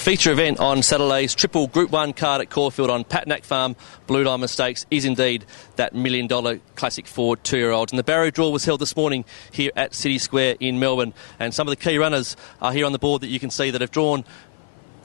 The feature event on Saturday's triple Group 1 card at Caulfield on Patnack Farm Blue Diamond Stakes is indeed that $1 million Classic Ford 2-year-olds. And the barrier draw was held this morning here at City Square in Melbourne. And some of the key runners are here on the board that you can see that have drawn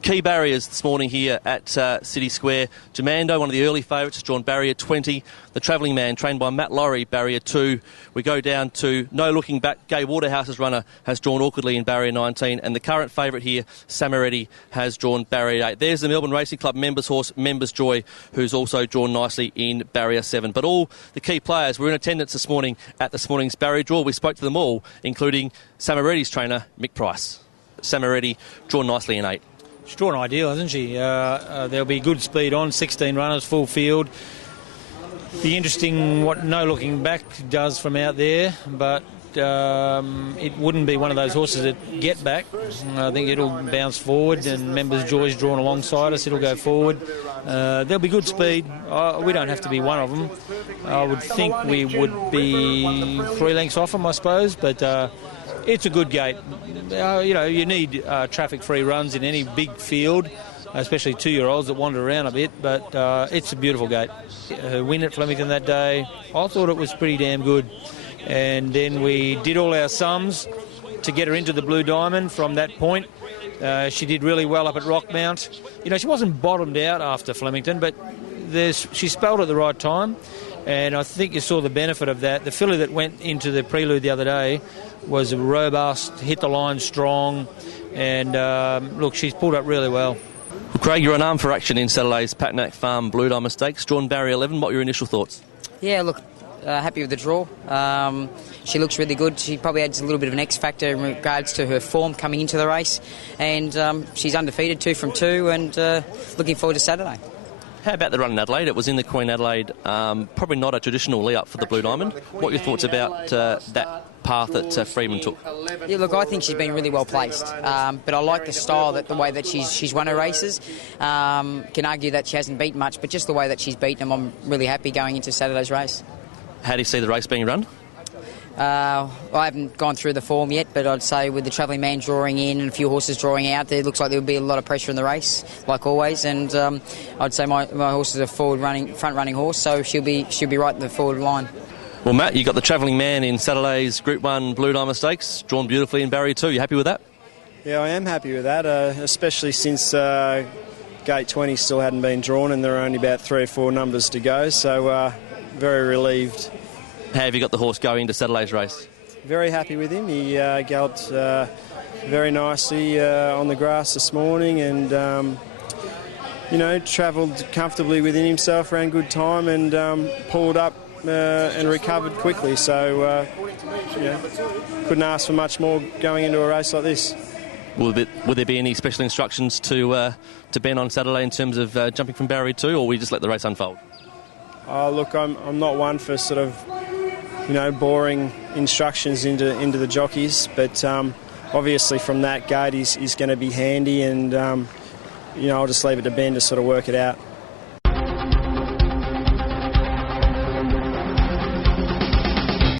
key barriers this morning here at City Square. Jamando, one of the early favourites, has drawn barrier 20. The Travelling Man, trained by Matt Laurie, barrier 2. We go down to No Looking Back. Gay Waterhouse's runner has drawn awkwardly in barrier 19. And the current favourite here, Samaretti, has drawn barrier 8. There's the Melbourne Racing Club members horse, Members Joy, who's also drawn nicely in barrier 7. But all the key players were in attendance this morning at this morning's barrier draw. We spoke to them all, including Samaretti's trainer, Mick Price. Samaretti drawn nicely in 8. She's drawn ideal, hasn't she? There'll be good speed on, 16 runners, full field. Be interesting what No Looking Back does from out there, but it wouldn't be one of those horses that get back. I think it'll bounce forward, and Members Joy's drawn alongside us. It'll go forward. There'll be good speed. We don't have to be one of them. I would think we would be 3 lengths off them, I suppose, but it's a good gate. You need traffic-free runs in any big field, especially 2-year-olds that wander around a bit, but it's a beautiful gate. Her win at Flemington that day, I thought it was pretty damn good. And then we did all our sums to get her into the Blue Diamond from that point. She did really well up at Rockmount. She wasn't bottomed out after Flemington, but she spelled at the right time, and I think you saw the benefit of that. The filly that went into the prelude the other day was robust, hit the line strong, and look, she's pulled up really well. Well, Craig, you're on arm for action in Saturday's Patnack Farm Blue Diamond Stakes. Drawn barrier 11, what were your initial thoughts? Yeah, look, happy with the draw. She looks really good. She probably adds a little bit of an X factor in regards to her form coming into the race, and she's undefeated 2 from 2, and looking forward to Saturday. How about the run in Adelaide? It was in the Queen Adelaide, probably not a traditional lay-up for the Blue Diamond. What are your thoughts about that path that Freeman took? Yeah, look, I think she's been really well placed, but I like the style, the way that she's won her races. Can argue that she hasn't beaten much, but just the way that she's beaten them, I'm really happy going into Saturday's race. How do you see the race being run? I haven't gone through the form yet, but I'd say with the Travelling Man drawing in and a few horses drawing out, there looks like there will be a lot of pressure in the race, like always. And I'd say my horse is a front-running horse, so she'll be right in the forward line. Well, Matt, you got the Travelling Man in Saturday's Group 1 Blue Diamond Stakes, drawn beautifully in barrier 2. You happy with that? Yeah, I am happy with that, especially since Gate 20 still hadn't been drawn and there are only about 3 or 4 numbers to go, so very relieved. How have you got the horse going into Saturday's race? Very happy with him. He galloped very nicely on the grass this morning and, travelled comfortably within himself, ran good time and pulled up and recovered quickly. So, couldn't ask for much more going into a race like this. Will there be any special instructions to Ben on Saturday in terms of jumping from barrier 2, or we just let the race unfold? Look, I'm not one for sort of boring instructions into the jockeys, but obviously from that gate he's going to be handy, and I'll just leave it to Ben to sort of work it out.